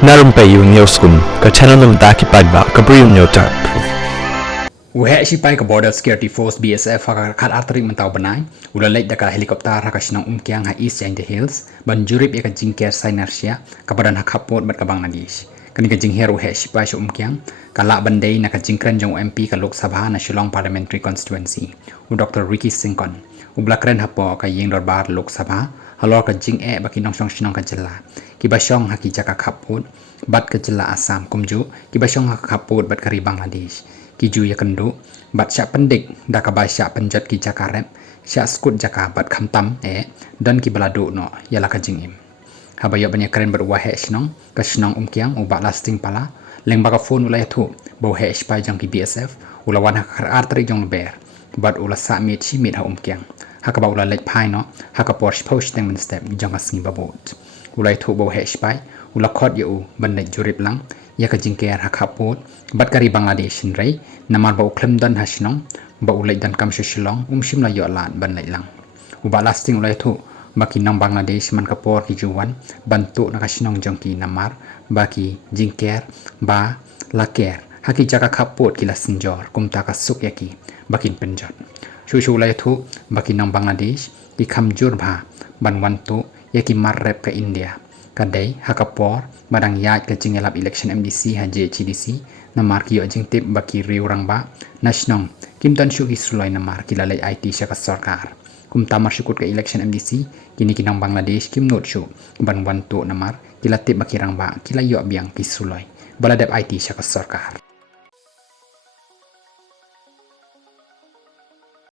Na Rympei U ke channel nabynta ki paidbah ke Bri U Hynñiewtrep. Uhe sipai ke border security force BSF kat arterik mentau benai ulalek daka helikopter haka sinong umkiang ha east in the hills banjurip ya ka jing Kyrshan Russia kapadan ha kapot bat ka Bangladesh kani ka jing her uhe sipai so umkiang kala bandai na ka jingkran jong MP ka Lok Sabha na Shillong parliamentary constituency u Dr. Ricky Singkon u blakren hapo ka yeng dorbar Lok Sabha halor ka jing baki nong song sinong ka jela ki basong ha ki jaka kapot bat ka jela Assam kumju ki basong ha kapot bat kari Bangladesh kiju ya kendo bat syak pendik da ka bai syak penjat ki jakarep syak skut jaka bat khamtam dan ki baladu no yala ka jingim habayo banyak keren berwahe snong ka snong umkiang u bak lasting pala leng baka phone ulai thu bo he spai jang ki BSF ulawan ha khar artri jong ber bat ula sa mit chi mit ha umkiang ha ka ba ula lek phai no ha ka por post teng men step jang asngi babot ulai thu bo he spai ula khot yu bandai jurip lang ya ka jingker ha kapot bat kari Bangladesh rei namar ba uklem dan hasnong ba ulai dan kam shilong sim la yo lan ban lai lang uba lasting ulai thu baki nang Bangladesh man kapor ki juwan bantu na kasnong jongki namar baki jingker ba laker haki jaka kapot ki lasinjor kumta ka suk yaki bakin penjat shu ulai thu baki nang Bangladesh ki khamjur bha ban wantu yaki marrep ka India kadai hakapor barang yat ke jingelap election MDC ha JCDC namar ki jing tip baki riu rangba national kimtan shuki sulai namar ki lalai IT syaka sarkar kum tamar syukut ke election MDC kini kinang Bangladesh kim not shu ban wantu namar kila tip baki rangba kila yo biang ki sulai baladap IT syaka sarkar